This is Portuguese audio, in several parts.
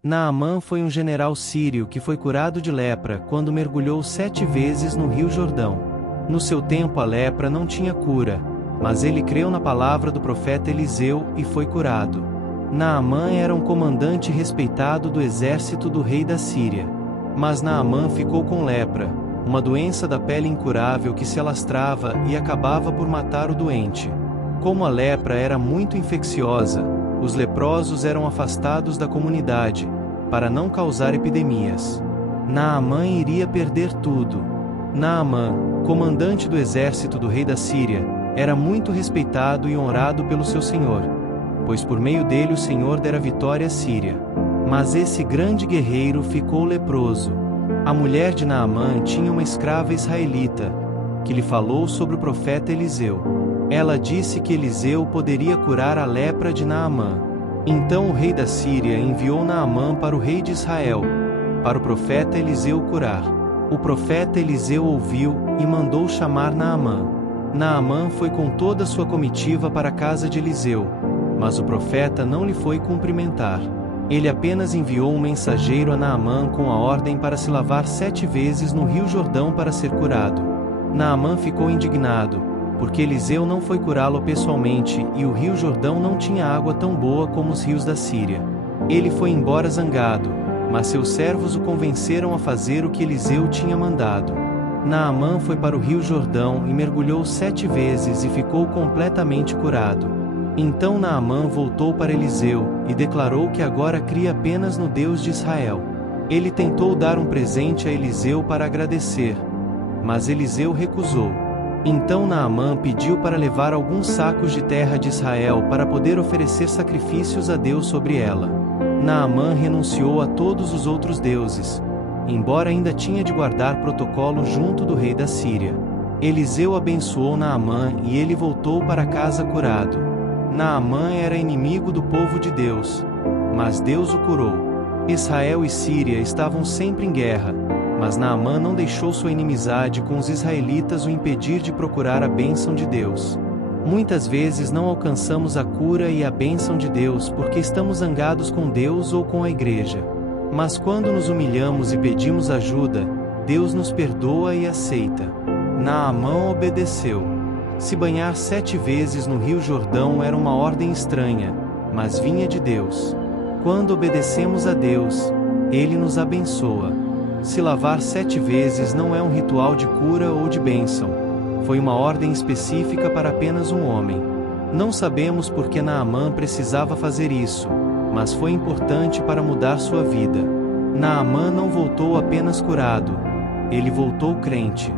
Naamã foi um general sírio que foi curado de lepra quando mergulhou 7 vezes no rio Jordão. No seu tempo a lepra não tinha cura, mas ele creu na palavra do profeta Eliseu e foi curado. Naamã era um comandante respeitado do exército do rei da Síria. Mas Naamã ficou com lepra, uma doença da pele incurável que se alastrava e acabava por matar o doente. Como a lepra era muito infecciosa, os leprosos eram afastados da comunidade, para não causar epidemias. Naamã iria perder tudo. Naamã, comandante do exército do rei da Síria, era muito respeitado e honrado pelo seu senhor, pois por meio dele o Senhor dera vitória à Síria. Mas esse grande guerreiro ficou leproso. A mulher de Naamã tinha uma escrava israelita, que lhe falou sobre o profeta Eliseu. Ela disse que Eliseu poderia curar a lepra de Naamã. Então o rei da Síria enviou Naamã para o rei de Israel, para o profeta Eliseu curar. O profeta Eliseu ouviu e mandou chamar Naamã. Naamã foi com toda a sua comitiva para a casa de Eliseu, mas o profeta não lhe foi cumprimentar. Ele apenas enviou um mensageiro a Naamã com a ordem para se lavar 7 vezes no rio Jordão para ser curado. Naamã ficou indignado, porque Eliseu não foi curá-lo pessoalmente e o rio Jordão não tinha água tão boa como os rios da Síria. Ele foi embora zangado, mas seus servos o convenceram a fazer o que Eliseu tinha mandado. Naamã foi para o rio Jordão e mergulhou 7 vezes e ficou completamente curado. Então Naamã voltou para Eliseu e declarou que agora cria apenas no Deus de Israel. Ele tentou dar um presente a Eliseu para agradecer, mas Eliseu recusou. Então Naamã pediu para levar alguns sacos de terra de Israel para poder oferecer sacrifícios a Deus sobre ela. Naamã renunciou a todos os outros deuses, embora ainda tinha de guardar protocolo junto do rei da Síria. Eliseu abençoou Naamã e ele voltou para casa curado. Naamã era inimigo do povo de Deus, mas Deus o curou. Israel e Síria estavam sempre em guerra, mas Naamã não deixou sua inimizade com os israelitas o impedir de procurar a bênção de Deus. Muitas vezes não alcançamos a cura e a bênção de Deus porque estamos zangados com Deus ou com a igreja. Mas quando nos humilhamos e pedimos ajuda, Deus nos perdoa e aceita. Naamã obedeceu. Se banhar 7 vezes no rio Jordão era uma ordem estranha, mas vinha de Deus. Quando obedecemos a Deus, Ele nos abençoa. Se lavar 7 vezes não é um ritual de cura ou de bênção. Foi uma ordem específica para apenas um homem. Não sabemos por que Naamã precisava fazer isso, mas foi importante para mudar sua vida. Naamã não voltou apenas curado, ele voltou crente.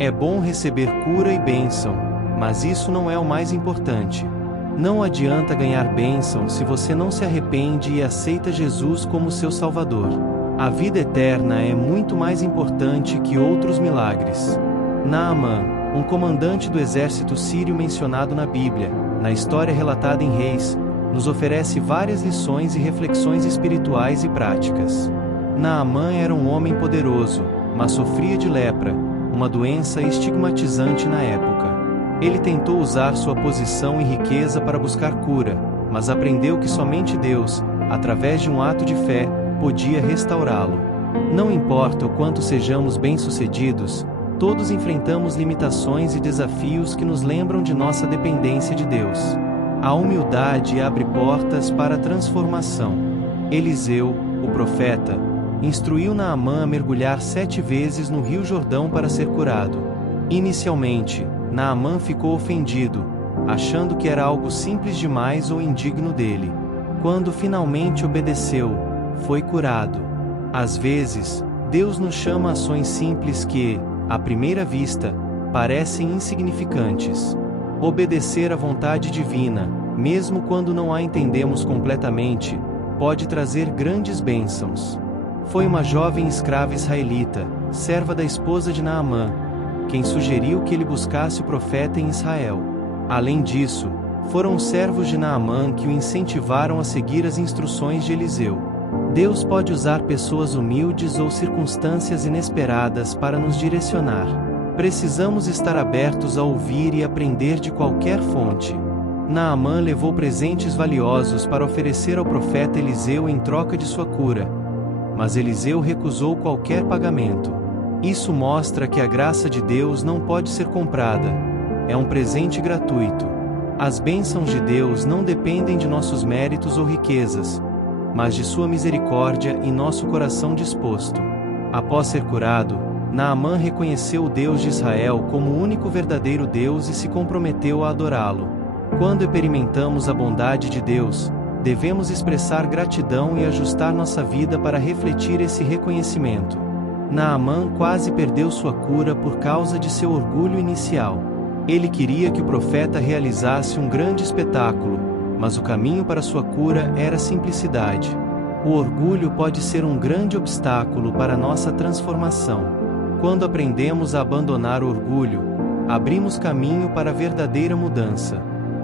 É bom receber cura e bênção, mas isso não é o mais importante. Não adianta ganhar bênção se você não se arrepende e aceita Jesus como seu Salvador. A vida eterna é muito mais importante que outros milagres. Naamã, um comandante do exército sírio mencionado na Bíblia, na história relatada em Reis, nos oferece várias lições e reflexões espirituais e práticas. Naamã era um homem poderoso, mas sofria de lepra, uma doença estigmatizante na época. Ele tentou usar sua posição e riqueza para buscar cura, mas aprendeu que somente Deus, através de um ato de fé, podia restaurá-lo. Não importa o quanto sejamos bem-sucedidos, todos enfrentamos limitações e desafios que nos lembram de nossa dependência de Deus. A humildade abre portas para a transformação. Eliseu, o profeta, instruiu Naamã a mergulhar 7 vezes no rio Jordão para ser curado. Inicialmente, Naamã ficou ofendido, achando que era algo simples demais ou indigno dele. Quando finalmente obedeceu, foi curado. Às vezes, Deus nos chama a ações simples que, à primeira vista, parecem insignificantes. Obedecer à vontade divina, mesmo quando não a entendemos completamente, pode trazer grandes bênçãos. Foi uma jovem escrava israelita, serva da esposa de Naamã, quem sugeriu que ele buscasse o profeta em Israel. Além disso, foram os servos de Naamã que o incentivaram a seguir as instruções de Eliseu. Deus pode usar pessoas humildes ou circunstâncias inesperadas para nos direcionar. Precisamos estar abertos a ouvir e aprender de qualquer fonte. Naamã levou presentes valiosos para oferecer ao profeta Eliseu em troca de sua cura. Mas Eliseu recusou qualquer pagamento. Isso mostra que a graça de Deus não pode ser comprada. É um presente gratuito. As bênçãos de Deus não dependem de nossos méritos ou riquezas, mas de sua misericórdia e nosso coração disposto. Após ser curado, Naamã reconheceu o Deus de Israel como o único verdadeiro Deus e se comprometeu a adorá-lo. Quando experimentamos a bondade de Deus, devemos expressar gratidão e ajustar nossa vida para refletir esse reconhecimento. Naamã quase perdeu sua cura por causa de seu orgulho inicial. Ele queria que o profeta realizasse um grande espetáculo, mas o caminho para sua cura era a simplicidade. O orgulho pode ser um grande obstáculo para nossa transformação. Quando aprendemos a abandonar o orgulho, abrimos caminho para a verdadeira mudança.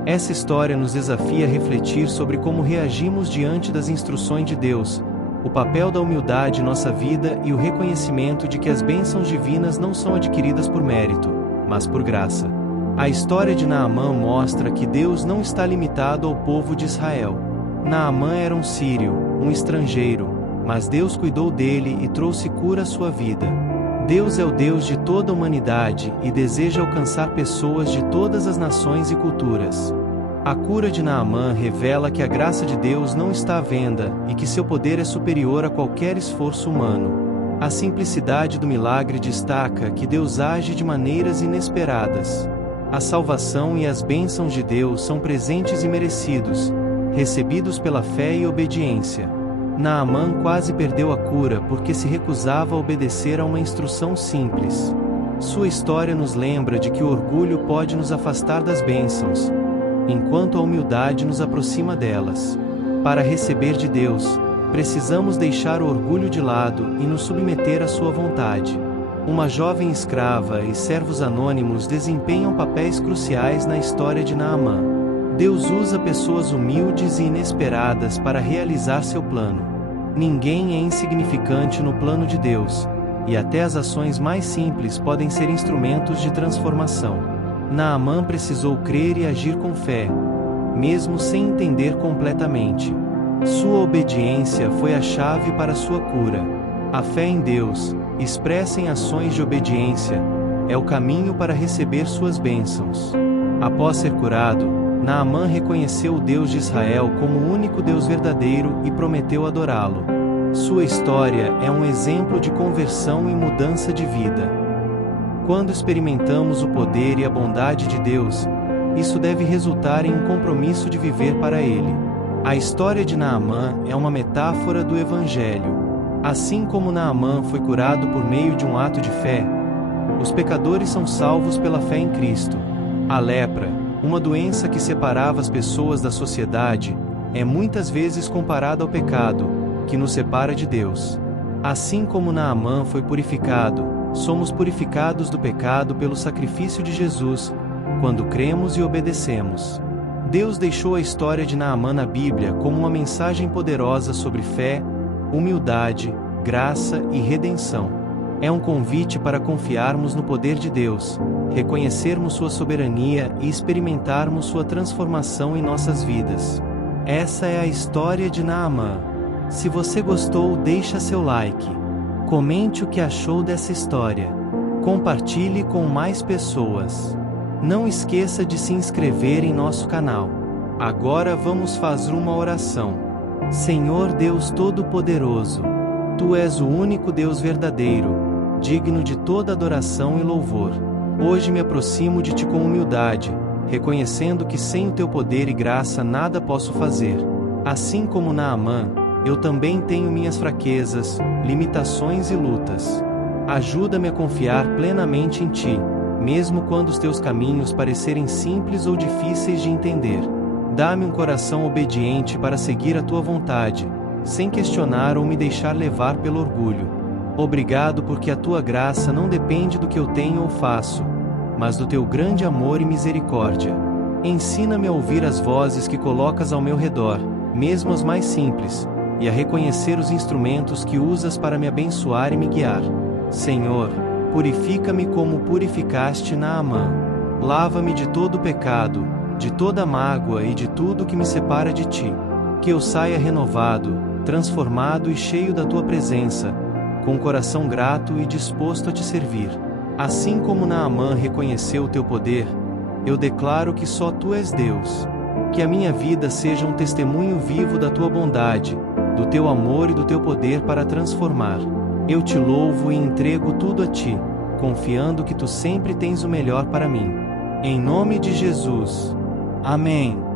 Essa história nos desafia a refletir sobre como reagimos diante das instruções de Deus, o papel da humildade em nossa vida e o reconhecimento de que as bênçãos divinas não são adquiridas por mérito, mas por graça. A história de Naamã mostra que Deus não está limitado ao povo de Israel. Naamã era um sírio, um estrangeiro, mas Deus cuidou dele e trouxe cura à sua vida. Deus é o Deus de toda a humanidade e deseja alcançar pessoas de todas as nações e culturas. A cura de Naamã revela que a graça de Deus não está à venda e que seu poder é superior a qualquer esforço humano. A simplicidade do milagre destaca que Deus age de maneiras inesperadas. A salvação e as bênçãos de Deus são presentes e merecidos, recebidos pela fé e obediência. Naamã quase perdeu a cura porque se recusava a obedecer a uma instrução simples. Sua história nos lembra de que o orgulho pode nos afastar das bênçãos, enquanto a humildade nos aproxima delas. Para receber de Deus, precisamos deixar o orgulho de lado e nos submeter à sua vontade. Uma jovem escrava e servos anônimos desempenham papéis cruciais na história de Naamã. Deus usa pessoas humildes e inesperadas para realizar seu plano. Ninguém é insignificante no plano de Deus, e até as ações mais simples podem ser instrumentos de transformação. Naamã precisou crer e agir com fé, mesmo sem entender completamente. Sua obediência foi a chave para sua cura. A fé em Deus, expressa em ações de obediência, é o caminho para receber suas bênçãos. Após ser curado, Naamã reconheceu o Deus de Israel como o único Deus verdadeiro e prometeu adorá-lo. Sua história é um exemplo de conversão e mudança de vida. Quando experimentamos o poder e a bondade de Deus, isso deve resultar em um compromisso de viver para Ele. A história de Naamã é uma metáfora do Evangelho. Assim como Naamã foi curado por meio de um ato de fé, os pecadores são salvos pela fé em Cristo. A lepra, uma doença que separava as pessoas da sociedade, é muitas vezes comparada ao pecado, que nos separa de Deus. Assim como Naamã foi purificado, somos purificados do pecado pelo sacrifício de Jesus, quando cremos e obedecemos. Deus deixou a história de Naamã na Bíblia como uma mensagem poderosa sobre fé, humildade, graça e redenção. É um convite para confiarmos no poder de Deus, reconhecermos sua soberania e experimentarmos sua transformação em nossas vidas. Essa é a história de Naamã. Se você gostou, deixa seu like. Comente o que achou dessa história. Compartilhe com mais pessoas. Não esqueça de se inscrever em nosso canal. Agora vamos fazer uma oração. Senhor Deus Todo-Poderoso, Tu és o único Deus verdadeiro, digno de toda adoração e louvor. Hoje me aproximo de Ti com humildade, reconhecendo que sem o Teu poder e graça nada posso fazer. Assim como Naamã, eu também tenho minhas fraquezas, limitações e lutas. Ajuda-me a confiar plenamente em Ti, mesmo quando os Teus caminhos parecerem simples ou difíceis de entender. Dá-me um coração obediente para seguir a Tua vontade, sem questionar ou me deixar levar pelo orgulho. Obrigado porque a Tua graça não depende do que eu tenho ou faço, mas do Teu grande amor e misericórdia. Ensina-me a ouvir as vozes que colocas ao meu redor, mesmo as mais simples, e a reconhecer os instrumentos que usas para me abençoar e me guiar. Senhor, purifica-me como purificaste Naamã. Lava-me de todo pecado, de toda mágoa e de tudo que me separa de ti. Que eu saia renovado, transformado e cheio da tua presença, com coração grato e disposto a te servir. Assim como Naamã reconheceu o teu poder, eu declaro que só tu és Deus. Que a minha vida seja um testemunho vivo da tua bondade, do teu amor e do teu poder para transformar. Eu te louvo e entrego tudo a ti, confiando que tu sempre tens o melhor para mim. Em nome de Jesus. Amém.